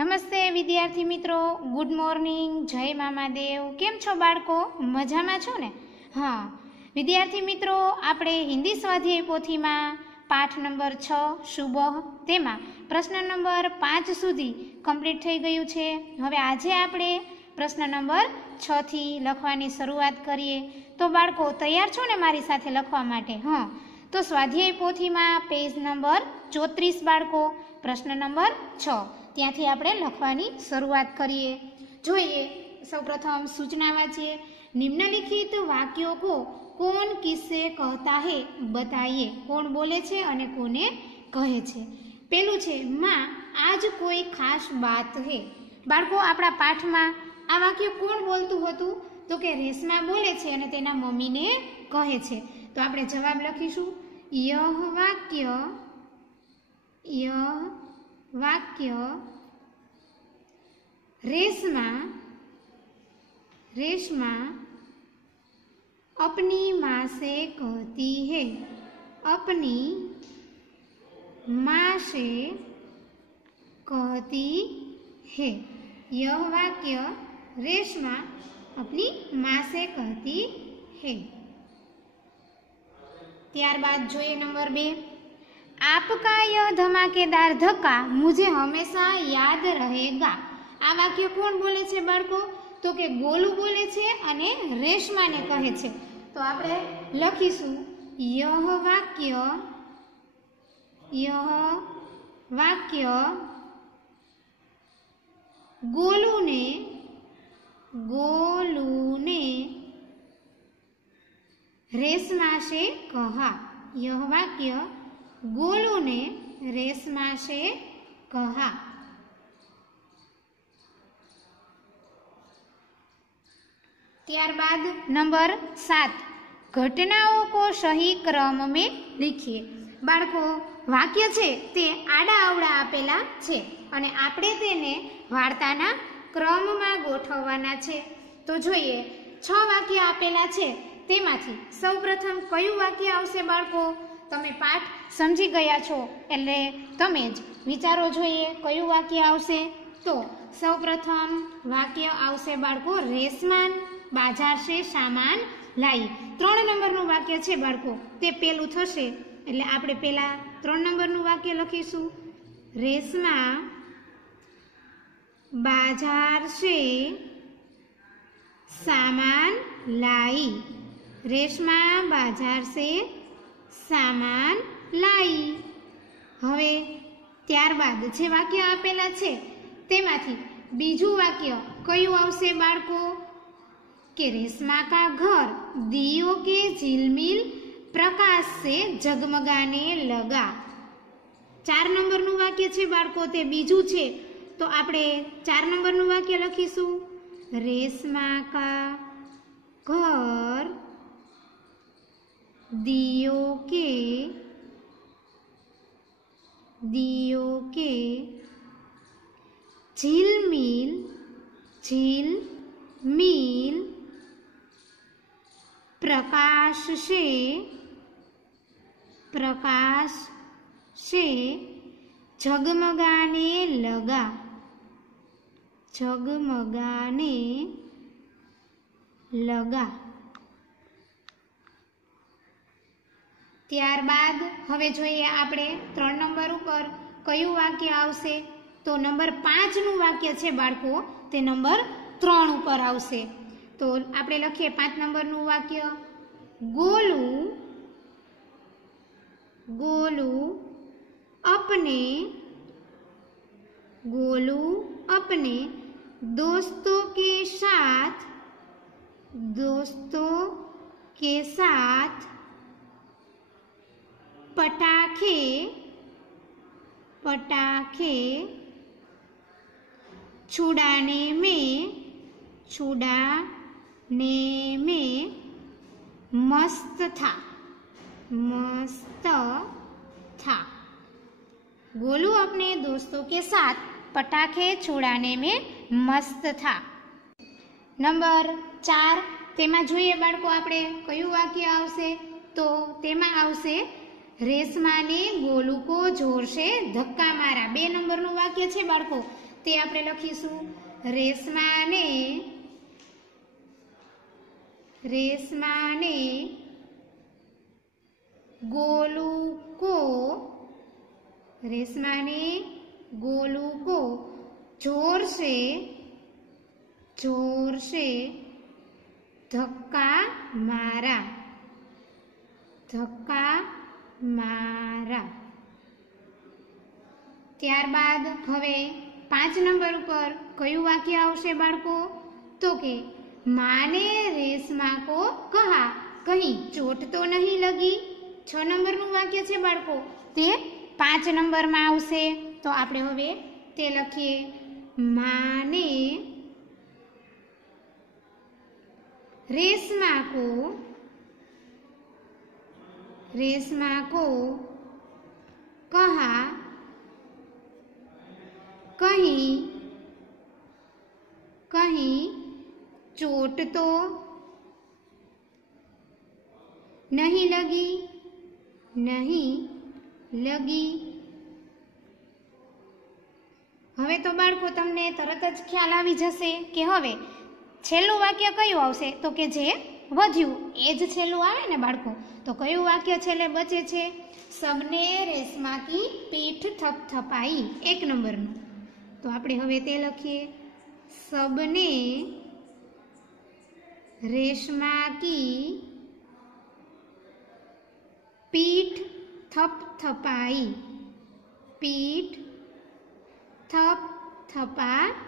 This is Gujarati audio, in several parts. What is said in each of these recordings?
નમસ્તે વિદ્યાર્થી મિત્રો, ગુડ મોર્નિંગ, જય મામાદેવ. કેમ છો બાળકો? મજામાં છો ને? હા વિદ્યાર્થી મિત્રો, આપણે હિન્દી સ્વાધ્યાય પોથીમાં પાઠ નંબર 6 શુભ તેમાં પ્રશ્ન નંબર 5 સુધી કમ્પ્લીટ થઈ ગયું છે. હવે આજે આપણે પ્રશ્ન નંબર 6 થી લખવાની શરૂઆત કરીએ. તો બાળકો તૈયાર છો ને મારી સાથે લખવા માટે? હા, તો સ્વાધ્યાય પોથીમાં પેજ નંબર 34 બાળકો, પ્રશ્ન નંબર 6 ત્યાંથી આપણે લખવાની શરૂઆત કરીએ. જોઈએ, સૌપ્રથમ સૂચના વાંચીએ. નિમ્નલિખિત વાક્યો કો કોણ કિસ્સે કહેતા હે બતાઈએ. કોણ બોલે છે અને કોને કહે છે. પેલું છે માં આજ કોઈ ખાસ બાત હે. બાળકો આપણા પાઠમાં આ વાક્ય કોણ બોલતું હતું? તો કે રેશમા બોલે છે અને તેના મમ્મીને કહે છે. તો આપણે જવાબ લખીશું યહ वाक्य रेशमा अपनी माँ से कहती है. अपनी माँ से कहती है. यह वाक्य रेशमा अपनी माँ से कहती है. ત્યારબાદ જોઈએ નંબર 2. आपका यह धमाकेदार धक्का मुझे हमेशा याद रहेगा. આ વાક્ય કોણ બોલે છે બાળકો? તો કે ગોલુ બોલે છે અને રેશમાને કહે છે. તો આપણે લખીશું यह वाक्य गोलू ने रेशमा से कहा. यह वाक्य गोलू ने रेशमा से कहा. ત્યારબાદ નંબર 7. ઘટનાઓ કો સહી ક્રમ में लिखिए. બાળકો વાક્ય છે તે આડા અવળા આપેલા છે અને આપણે તેને વાર્તાના ક્રમમાં ગોઠવવાના છે. તો જોઈએ, 6 વાક્ય આપેલા છે, તેમાંથી સૌપ્રથમ કયું વાક્ય આવશે બાળકો? તમે પાઠ સમજી ગયા છો એટલે તમે જ વિચારો. જોઈએ કયું વાક્ય આવશે. તો સૌપ્રથમ વાક્ય આવશે બાળકો રેશમાન બાજાર સે સામાન લાઈ. 3 નંબરનું વાક્ય છે બાળકો, તે પેલું થશે એટલે આપણે પહેલા 3 નંબરનું વાક્ય લખીશું રેશમા બાજાર સે સામાન લાઈ. રેશમા બાજાર સે સામાન લાઈ. હવે ત્યારબાદ જે વાક્ય આપેલા છે તેમાંથી બીજું વાક્ય કયું આવશે બાળકો? કે રેશમા કા ઘર દિયો કે ઝિલમિલ પ્રકાશ સે જગમગાને લગા. 4 નંબરનું વાક્ય છે બાળકો, તે બીજું છે. તો આપણે 4 નંબરનું વાક્ય લખીશું રેશમા કા ઘર दियो के झिलमिल प्रकाश से झगमगाने लगा. ત્યારબાદ હવે જોઈએ આપણે 3 નંબર ઉપર કયું વાક્ય આવશે. તો નંબર 5 નું વાક્ય છે બાળકો, તે નંબર 3 ઉપર આવશે. તો આપણે લખીએ 5 નંબરનું વાક્ય गोलू अपने दोस्तों के साथ पटाखे छुड़ाने में मस्त था. गोलू अपने दोस्तों के साथ पटाखे छुड़ाने में मस्त था. नंबर 4 તેમાં જોઈએ બાળકો આપણે કયું વાક્ય આવશે. તો તેમાં આવશે रेशमा ने गोलू को जोर से धक्का मारा। 2 नंबर નું વાક્ય છે બાળકો, તે આપણે લખીશું રેશમાને ગોલુકો, રેશમાને ગોલુકો જોર से ધક્કા મારા, ત્યારબાદ હવે 5 નંબર ઉપર કયું વાક્ય આવશે બાળકો? તો કે માને રેશમા કો કહા કहीं ચોટ તો નહીં લગી. 6 નંબરનું વાક્ય છે બાળકો, તે 5 નંબરમાં આવશે. તો આપણે હવે તે લખીએ, માને रेशमा को कहा कहीं चोट तो नहीं लगी. હવે તો બાળકો તમને તરત જ ખ્યાલ આવી જશે કે હવે છેલ્લું વાક્ય કયું આવશે? તો કે જે વધ્યું એ જ છેલ્લું આવે ને બાળકો. તો કયું વાક્ય છેલ્લે બચે છે? સબને રેશમા કી પીઠ થપથપાઈ, 1 નંબરનું. તો આપણે હવે તે લખીએ, સબને રેશમા કી પીઠ થપથપાઈ, પીઠ થપથપાઈ.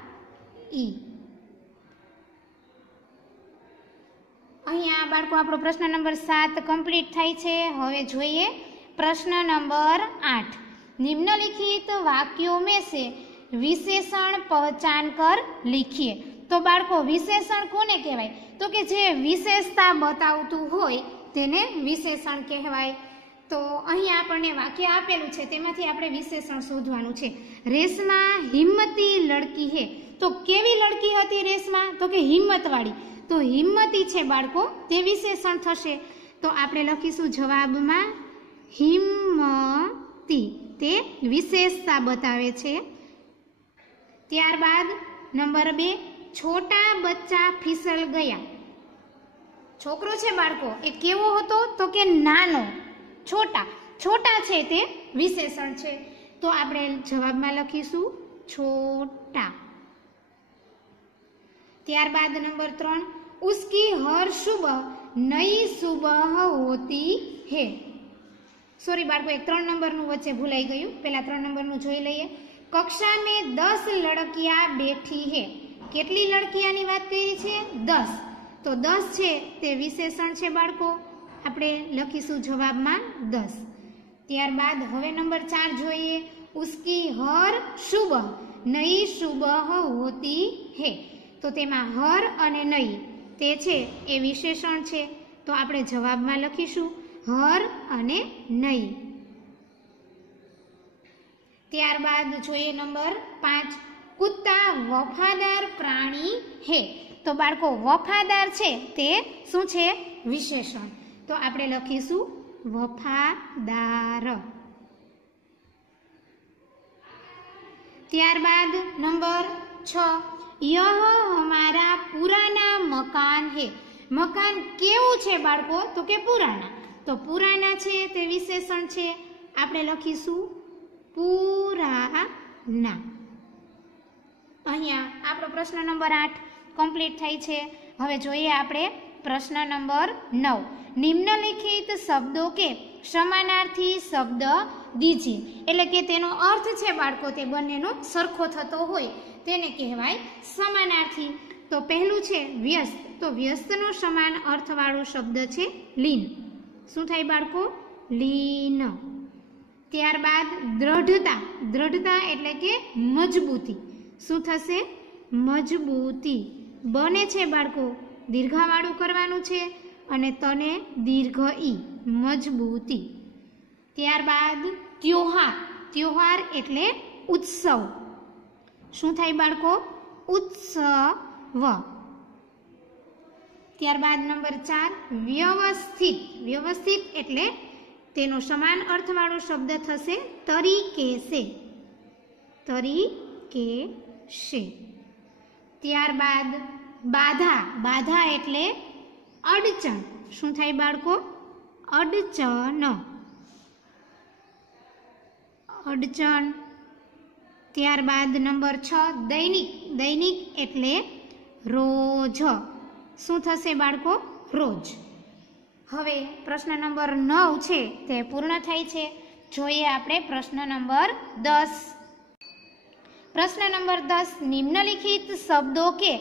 અહીંયા બાળકો આપણો પ્રશ્ન નંબર 7 કમ્પ્લીટ થાય છે. હવે જોઈએ પ્રશ્ન નંબર 8. निम्नलिखित वाक्यों में से विशेषण पहचान कर लिखिए. तो बाळको विशेषण कोने कहेवाय? तो के जे विशेषता बतावतुं होय तेने विशेषण कहेवाय. तो અહીં આપણને વાક્ય આપેલું છે તેમાંથી આપણે વિશેષણ શોધવાનું છે. રેશમા હિમ્મતી લડકી હે. તો કેવી લડકી હતી રેશમા? તો કે હિંમતવાળી. તો હિમ્મતી છે બાળકો, તે વિશેષણ થશે. તો આપણે લખીશું જવાબમાં હિમ્મતી, તે વિશેષતા બતાવે છે. ત્યારબાદ નંબર 2, છોટા બચ્ચા ફિસલ ગયા. છોકરો છે બાળકો એ કેવો હતો? તો કે નાનો, છોટા છે તે વિશેષણ છે. તો આપણે જવાબમાં લખીશું છોટા. ત્યારબાદ નંબર 3, उसकी हर सुबह नई सुबह होती है. સોરી બાળકો, એક 3 નંબરનું વચ્ચે ભૂલાઈ ગયું, પહેલા 3 નંબરનું જોઈ લઈએ. કક્ષા में 10 लड़कियां बैठी है. કેટલી લડકીયાની વાત કરી છે? 10. તો 10 છે તે વિશેષણ છે બાળકો, આપણે લખીશું જવાબમાં 10. ત્યારબાદ હવે નંબર 4 જોઈએ. उसकी हर सुबह नई सुबह होती है. તો તેમાં હર અને નઈ તે છે એ વિશેષણ છે. તો આપણે જવાબમાં લખીશું હર અને નઈ. ત્યારબાદ જોઈએ નંબર 5, કુત્તા વફાદાર પ્રાણી હે. તો બાળકો વફાદાર છે તે શું છે? વિશેષણ. તો આપણે લખીશું વફાદાર. ત્યારબાદ નંબર 6, यह हमारा पुराना मकान है. मकान केवुं छे बाळको? तो के पुराना. तो पुराना छे ते विशेषण छे, आपणे लखीशुं पुराना. अहींया आपणो प्रश्न नंबर 8 कम्प्लीट थाय छे. हवे जोईए आपणे प्रश्न नंबर 9. निम्नलिखित शब्दों के समानार्थी शब्द दीजिए. એટલે કે તેનો અર્થ છે બાળકો તે બંનેનો સરખો થતો હોય તેને કહેવાય સમાનાર્થી. તો પહેલું છે વ્યસ્ત. તો વ્યસ્તનો સમાન અર્થવાળો શબ્દ છે લીન. શું થાય બાળકો? લીન. ત્યારબાદ દ્રઢતા. દ્રઢતા એટલે કે મજબૂતી. શું થશે? મજબૂતી. બને છે બાળકો દીર્ઘાવાળું કરવાનું છે અને તને દીર્ઘ ઈ, મજબૂતી. ત્યારબાદ ત્યોહાર. ત્યોહાર એટલે ઉત્સવ. શું થાય બાળકો? ઉત્સવ. ત્યારબાદ નંબર 4, વ્યવસ્થિત. વ્યવસ્થિત એટલે તેનો સમાન અર્થવાળો શબ્દ થશે તરીકે સે. તરીકે શે. ત્યારબાદ બાધા. બાધા એટલે અડચણ. શું થાય બાળકો? અડચણ. અડચણ. ત્યારબાદ નંબર 6 દૈનિક. દૈનિક એટલે રોજ. શું થશે બાળકો? રોજ. હવે પ્રશ્ન નંબર 9 છે તે પૂર્ણ થાય છે. જોઈએ આપણે પ્રશ્ન નંબર 10. प्रश्न नंबर 10 निम्नलिखित शब्दों के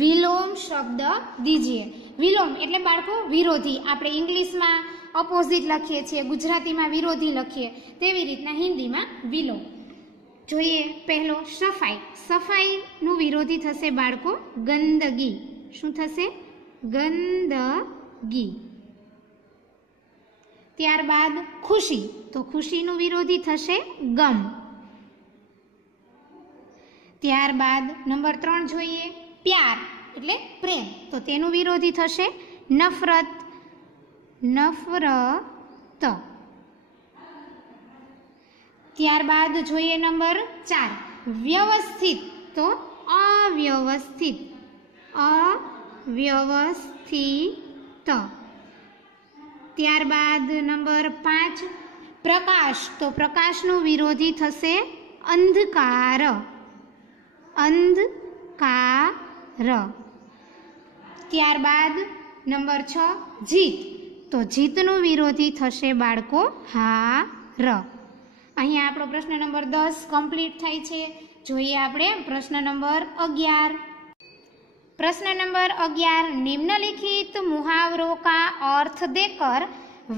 विलोम शब्द दीजिए. विलोम एटले बाळको विरोधी. आपणे इंग्लिश में अपोजिट लखीए छीए, गुजराती में विरोधी लखीए, तेवी रीतना हिंदी में विलोम. जोईए पहलो सफाई. सफाई नु विरोधी थशे बाळको गंदगी. शुं थशे? गंदगी. त्यारबाद खुशी. तो खुशी नु विरोधी थशे गम. ત્યારબાદ નંબર 3 જોઈએ પ્યાર એટલે પ્રેમ. તો તેનું વિરોધી થશે નફરત. નફરત. ત્યારબાદ જોઈએ નંબર 4 વ્યવસ્થિત. તો અવ્યવસ્થિત. અવ્યવસ્થિત. ત્યારબાદ નંબર 5 પ્રકાશ. તો પ્રકાશનું વિરોધી થશે અંધકાર. અંધકાર. ત્યારબાદ નંબર 6 જીત. તો જીતનું વિરોધી થશે બાળકો હાર. અહીંયા આપણો પ્રશ્ન નંબર 10 કમ્પ્લીટ થાય છે. જોઈએ આપણે પ્રશ્ન નંબર 11. प्रश्न नंबर 11 निम्नलिखित मुहावरों का अर्थ देकर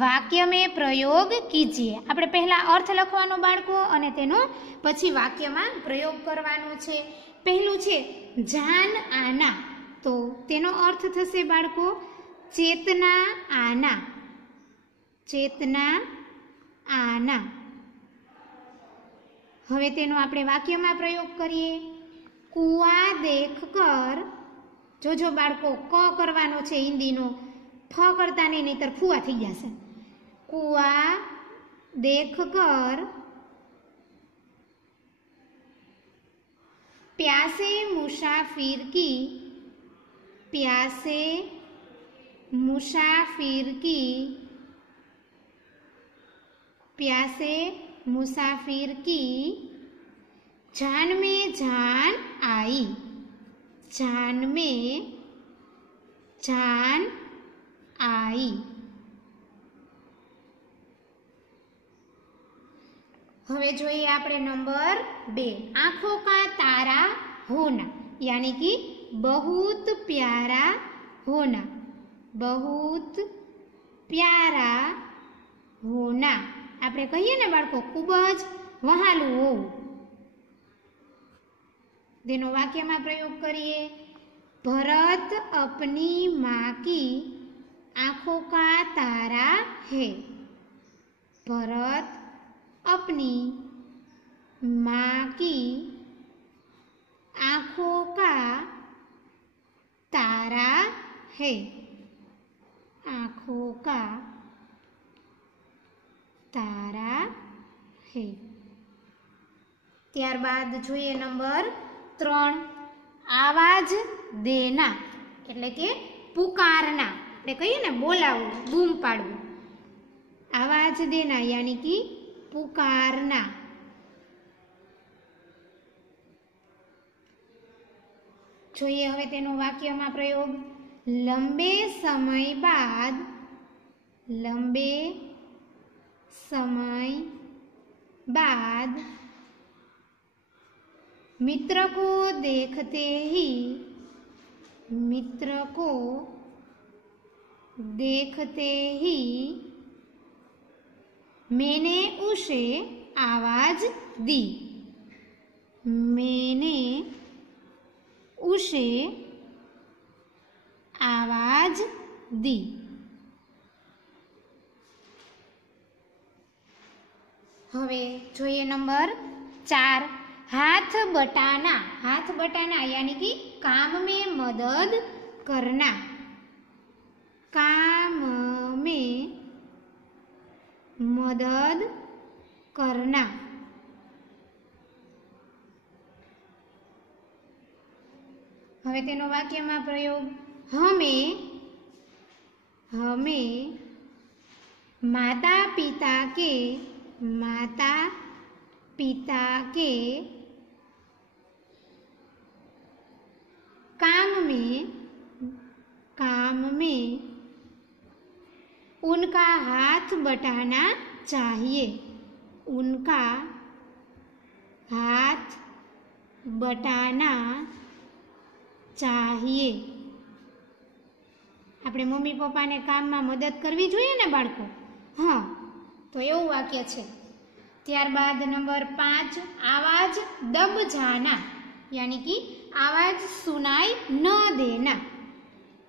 वाक्य में प्रयोग कीजिए. આપણે પહેલા અર્થ લખવાનો બાળકો અને તેનો પછી વાક્યમાં પ્રયોગ કરવાનો છે. પહેલું છે જાન આના. તો તેનો અર્થ થશે બાળકો ચેतना आना. चेतना आना. હવે તેનો આપણે વાક્યમાં પ્રયોગ કરીએ. કુવા દેખકર. જોજો બાળકો ક કરવાનો છે હિન્દીનો, ફ કરતા નહીં, નહીતર ફુવા થઈ જશે. કુવા દેખકર प्यासे मुसाफिर की. प्यासे मुसाफिर की. प्यासे मुसाफिर की जान में जान आई. जान में जान आई. હવે જોઈએ આપણે નંબર 2 आंखों का तारा होना यानी कि बहुत प्यारा होना. बहुत प्यारा होना. આપણે કહીએ ને બાળકો ખૂબ જ વહાલું હોવું. તેનો વાક્યમાં પ્રયોગ કરીએ. भरत अपनी माँ की आंखों का तारा है. भरत अपनी माँ की आंखों का तारा है. आंखों का तारा है. ત્યારબાદ જોઈએ નંબર 3 आवाज देना એટલે કે પુકારના. આપણે કહીએ ને બોલાવવું, બૂમ પાડવું. आवाज देना यानी कि पुकारना. જોઈએ હવે તેનો વાક્યમાં પ્રયોગ. लंबे समय बाद. लंबे समय बाद मित्र को देखते ही. मित्र को देखते ही मैंने उसे आवाज दी. मैंने उसे आवाज दी. હવે જોઈએ નંબર 4 हाथ बटाना. हाथ बटाना यानी कि काम में मदद करना. काम में मदद करना. હવે તેનો વાક્યમાં પ્રયોગ हमें माता पिता के काम में उनका हाथ बटाना चाहिए। उनका हाथ बटाना चाहिए। આપણે મમ્મી પપ્પાને કામમાં મદદ કરવી જોઈએ ને બાળકો? હા, તો એવું વાક્ય છે। ત્યારબાદ નંબર 5, आवाज दब जाना यानी कि आवाज सुनाई न देना।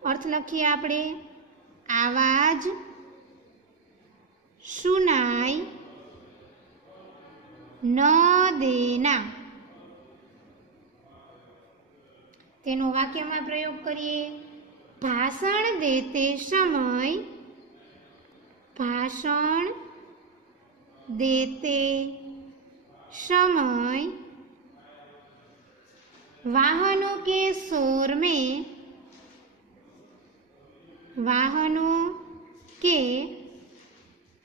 अर्थ लखीए આપણે आवाज सुनाई न देना। तेनो वाक्यमां प्रयोग करिए। भाषण देते समय वाहनों के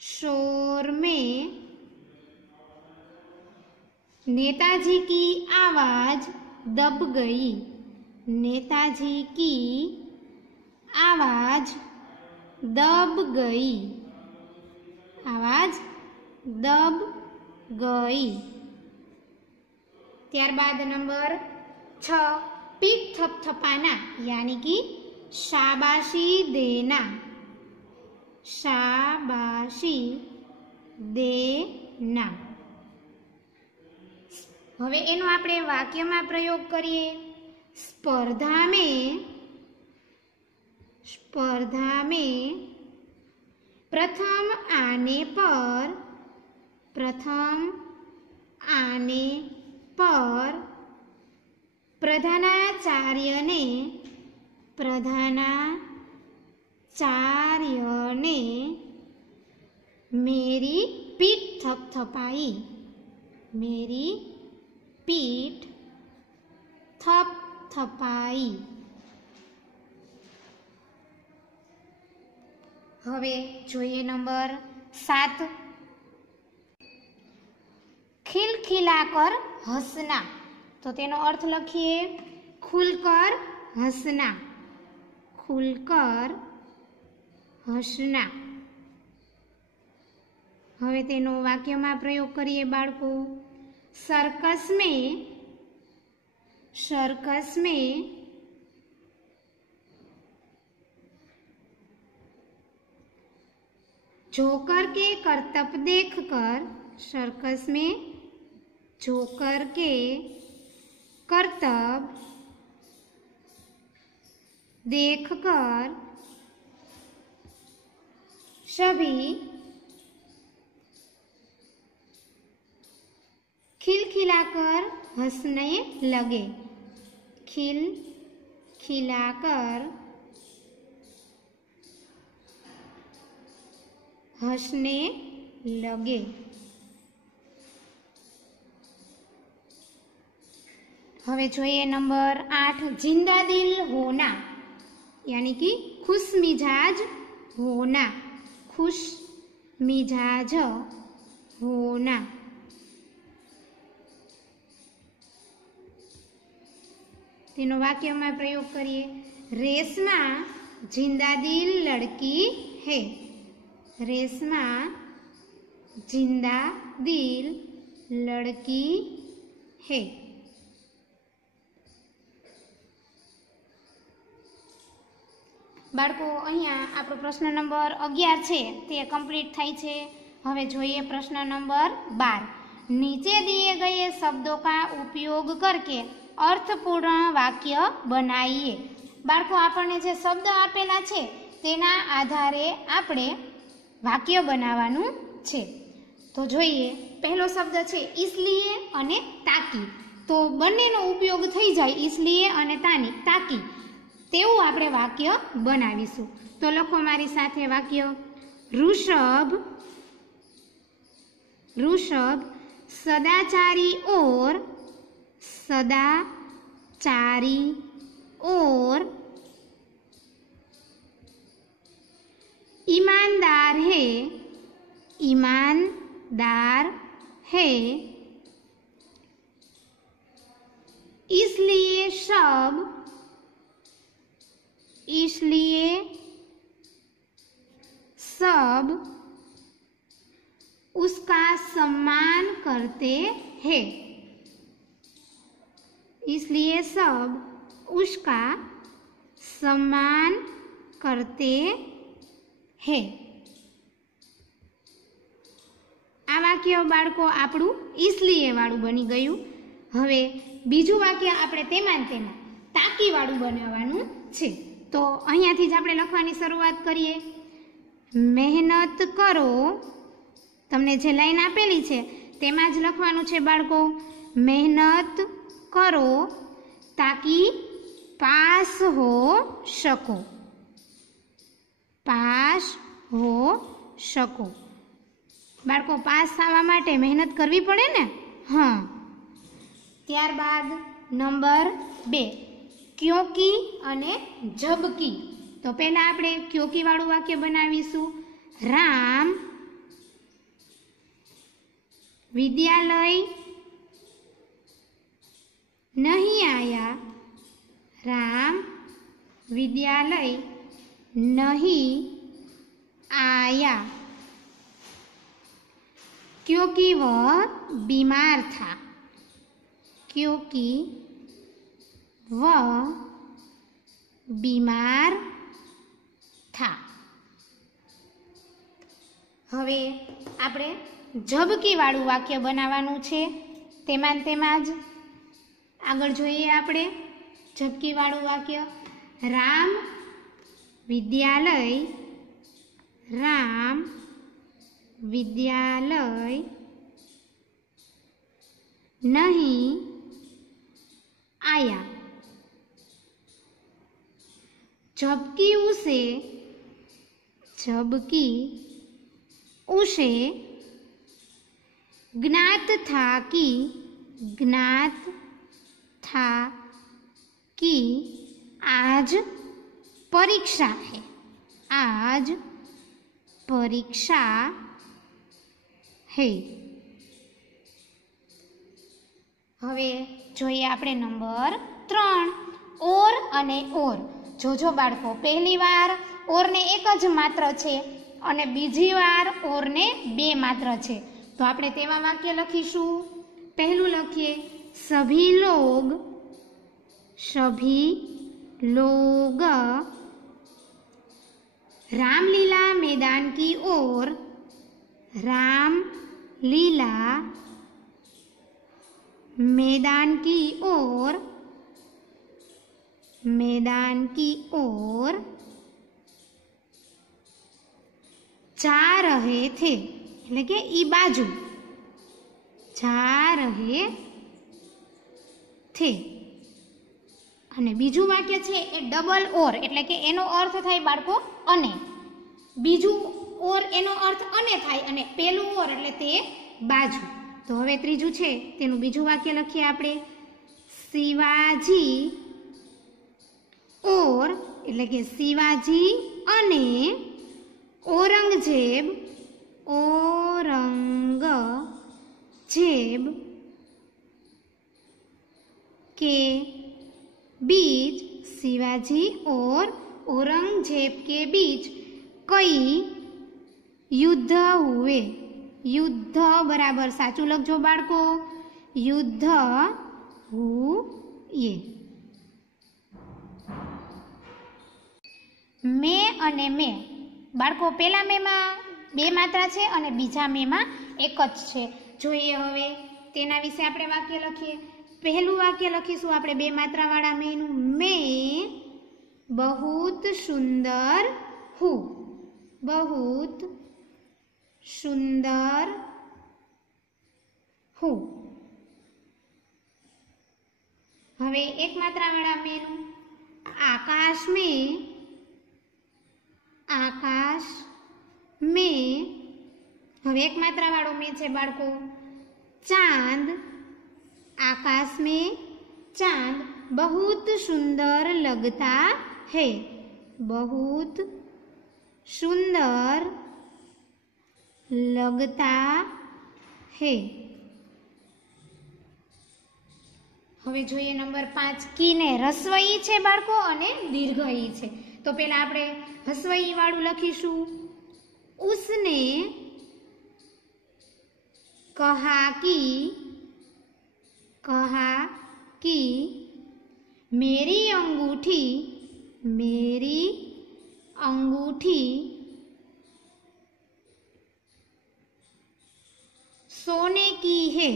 शोर में नेताजी की आवाज दब गई। नेताजी की आवाज दब गई। आवाज दब गई। ત્યારબાદ नंबर 6, पीठ थपथपाना यानी कि शाबाशी देना। शाबाशी देना। હવે એનો આપણે વાક્યમાં પ્રયોગ કરીએ। स्पर्धा में प्रथम आने पर प्रधानाचार्य ने मेरी पीठ थपथपाई। मेरी पीठ थपथपाई। હવે જોઈએ નંબર 7, खिलखिलाकर हंसना। तो तेनो अर्थ लखीए खुलकर हंसना। खुलकर हंसना। હવે તેનો વાક્યમાં પ્રયોગ કરીએ બાળકો। सर्कस में जोकर के करतब देखकर, सर्कस में जोकर के करतब देखकर सभी खिलखिलाकर हंसने लगे। खिलखिलाकर हंसने लगे। હવે જોઈએ નંબર 8, जिंदा दिल होना यानी कि खुश मिजाज होना। खुश मिजाज होना। तेनो वाक्यमां प्रयोग करिए। रेशमा जिंदा दिल लड़की है। रेशमा जिंदा दिल लड़की है। बाळको अहींया आपणो प्रश्न नंबर 11 छे ते कम्प्लीट थाय छे। हवे जोईए प्रश्न नंबर 12। नीचे दिए गए शब्दों का उपयोग करके अर्थपूर्ण वाक्य बनाइए। बाळको आपणे जे शब्द आपेला छे तेना आधारे आपणे वाक्य बनावानुं छे। तो जोईए पहलो शब्द छे इसलिए अने ताकी। तो बंनेनो उपयोग थई जाय इसलिए अने ताकी तेवुं आपणे वाक्य बनावीशुं। तो लखो मारी साथे वाक्य। ऋषभ सदाचारी और ईमानदार है, ईमानदार है, इसलिए सब उसका सम्मान करते हैं, इसलिए सब उसका सम्मान करते हैं। आ वाक्य बाळको आपणुं इसलिए वाळुं बनी गयुं। हवे बीजुं वाक्य आपणे तेमां तेमां ताकी वाळुं बनाववानुं छे। तो अहींयाथी ज आपणे लखवानी शरूआत करीए। मेहनत करो, तमने जे लाइन आपेली छे तेमां ज लखवानुं छे बाळको। मेहनत करो ताकि पास हो सको, पास हो सको। बाळको पास थवा माटे मेहनत करवी पड़े ने। हाँ, त्यारबाद नंबर 2 क्योंकि अने जबकि। तो पहला आपणे क्योंकि वाळुं वाक्य बनावीशुं। राम विद्यालय नहीं आया, राम विद्यालय नहीं आया क्योंकि वह बीमार था, क्योंकि वह बीमार था। हवे आपणे जबकि वाळुं वाक्य बनाववानुं छे। तेमां ज आगळ जोईए आपणे जबकि वाळुं वाक्य। राम विद्यालय, राम विद्यालय नहीं आया जबकि उसे ज्ञात था कि आज परीक्षा है, आज परीक्षा है। हवे जोईए आपणे नंबर 3 ओर अने ओर। जोजो बाळको पहली वार ओर ने एक ज मात्र छे अने बीजी वार ओर ने 2 मात्र छे। तो आपणे तेमां वाक्य लखीशुं। पहलुं लखीए सभी लोग रामलीला मैदान की ओर, रामलीला मैदान की ओर जा रहे थे, એટલે કે ઈ બાજુ जा रहे थे। અને બીજું વાક્ય છે એ ડબલ ઓર, એટલે કે એનો અર્થ થાય બાળકો અને, બીજું ઓર એનો અર્થ અને થાય અને પેલું ઓર એટલે તે બાજુ। તો હવે ત્રીજું છે તેનું બીજું વાક્ય લખીએ આપણે। શિવાજી ઓર એટલે કે શિવાજી અને औरंगजेब के बीच, शिवाजी और औरंगजेब के बीच कई युद्ध हुए। युद्ध बराबर साचू लखजो बाळको, युद्ध हुए। मैं अने मैं बाळको पेला में 2 मात्रा छे अने बीजा में एक ज छे। जोईए हवे तेना विषे आपणे वाक्य लखीए। पहलुं वाक्य लखीशुं आपणे 2 मात्रावाळा मेनुं। मैं बहुत सुंदर हूँ, बहुत सुंदर हूँ। हवे एक मात्रावाळा मेनुं। आकाश में हवे एक मात्रा वाळो में छे बाळको। चांद, आकाश में चांद बहुत सुंदर लगता है। बहुत सुंदर लगता है। હવે જોઈએ નંબર 5 કીને રસ્વઈ છે બાળકો અને દીર્ઘઈ છે। તો પહેલા આપણે હસ્વઈ વાળું લખીશું। उसने कहा कि मेरी अंगूठी सोने की है।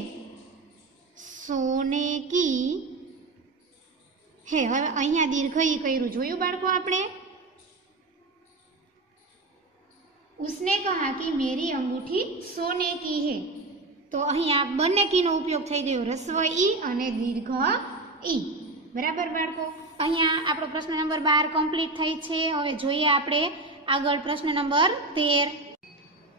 सोने की है। હવે અહીંયા દીર્ઘઈ કર્યું જોયું બાળકો આપણે। उसने कहा कि मेरी अंगूठी सोने की है। तो અહીંયા બંને કીનો ઉપયોગ થઈ ગયો રસ્વ ઈ અને દીર્ઘ ઈ। બરાબર બાળકો। અહીંયા આપણો પ્રશ્ન નંબર 12 કમ્પ્લીટ થઈ છે। હવે જોઈએ આપણે આગળ પ્રશ્ન નંબર 13।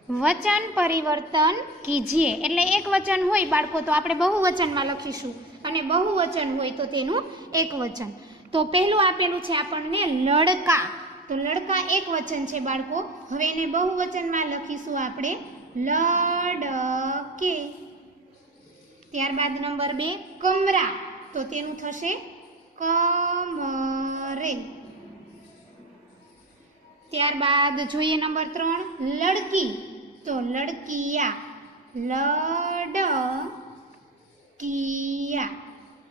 વચન પરિવર્તન કીજીએ એટલે એક વચન હોય બાળકો તો આપણે બહુવચનમાં લખીશું અને બહુવચન હોય તો તેનું એક વચન। તો પહેલું આપેલું છે આપણને લડકા। તો લડકા એક વચન છે બાળકો। હવે એને બહુવચનમાં લખીશું આપણે લડકે। ત્યારબાદ નંબર 2 કમરા તો તેનું થશે કમરે। ત્યારબાદ જોઈએ નંબર 3 લડકી તો લડકિયા લડકિયા।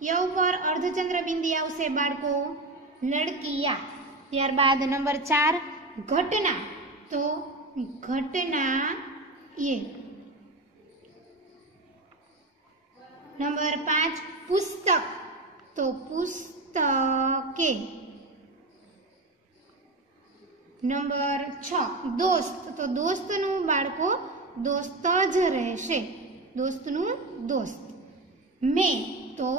ય ઉપર અર્ધચંદ્ર બિંદી આવશે બાળકો લડકિયા। ત્યારબાદ નંબર 4 ઘટના તો ઘટના ये। नंबर 5 पुस्तक तो पुस्तके। नंबर 6 दोस्त तो दोस्तनु बाळको दोस्त ज रहेशे दोस्तनु दोस्त। मैं तो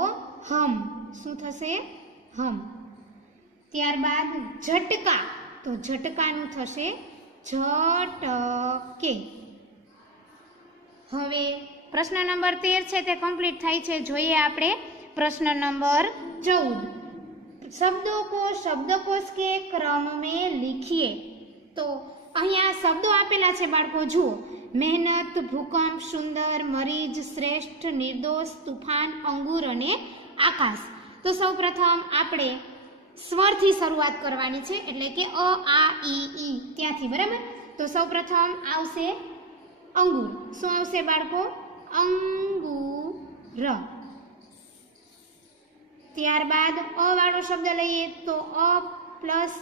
हम શું થશે हम। ત્યારબાદ झटका તો झटकाનું થશે झटके। હવે પ્રશ્ન નંબર 13 છે તે કમ્પ્લીટ થાય છે। જોઈએ આપણે પ્રશ્ન નંબર 14 શબ્દો को शब्दकोश के क्रम में लिखिए। તો અહીંયા શબ્દો આપેલા છે બાળકો જુઓ મહેનત ભૂકંપ સુંદર મરીજ શ્રેષ્ઠ નિર્દોષ તુફાન અંગુર અને આકાશ। તો સૌપ્રથમ આપણે સ્વરથી શરૂઆત કરવાની છે એટલે કે અ આ ઈ ત્યાંથી બરાબર। તો સૌપ્રથમ આવશે અંગુર। શું આવશે બાળકો અંગુર। ત્યારબાદ અ વાળો શબ્દ લઈએ તો અ પ્લસ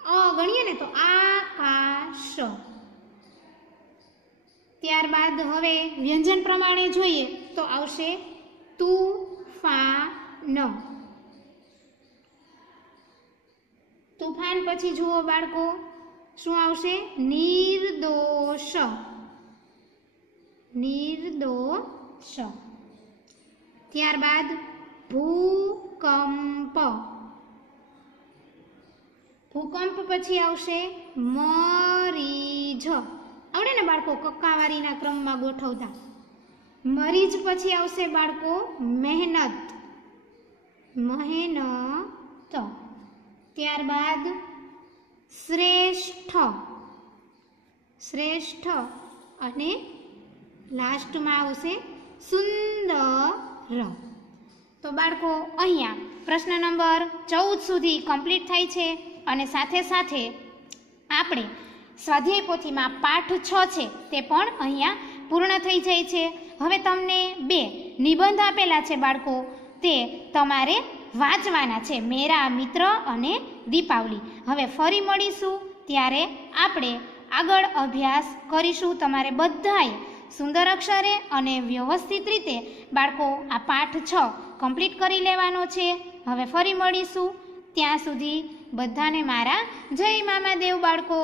અ ગણીએ ને તો આકાશ। ત્યારબાદ હવે વ્યંજન પ્રમાણે જોઈએ તો આવશે તુફાન। તુફાન પછી જુઓ બાળકો શું આવશે નિર્દોષ નિર્દોષ। ત્યારબાદ ભૂકંપ ભૂકંપ પછી આવશે મરીજ। આવડે ને બાળકો કક્કાવારીના ક્રમમાં ગોઠવતા। મરીજ પછી આવશે બાળકો મહેનત મહેનત। ત્યારબાદ શ્રેષ્ઠ શ્રેષ્ઠ અને લાસ્ટમાં આવશે સુંદર। તો બાળકો અહીંયા પ્રશ્ન નંબર 14 સુધી કમ્પ્લીટ થાય છે અને સાથે સાથે આપણે સ્વાધ્યાય પોથીમાં પાઠ 6 છે તે પણ અહીંયા પૂર્ણ થઈ જાય છે। હવે તમને 2 નિબંધ આપેલા છે બાળકો તે તમારે વાંચવાના છે મેરા મિત્ર અને દીપાવલી। હવે ફરી મળીશું ત્યારે આપણે આગળ અભ્યાસ કરીશું। તમારે બધાએ સુંદર અક્ષરે અને વ્યવસ્થિત રીતે બાળકો આ પાઠ 6 કમ્પ્લીટ કરી લેવાનો છે। હવે ફરી મળીશું ત્યાં સુધી બધાને મારા જય મામાદેવ બાળકો।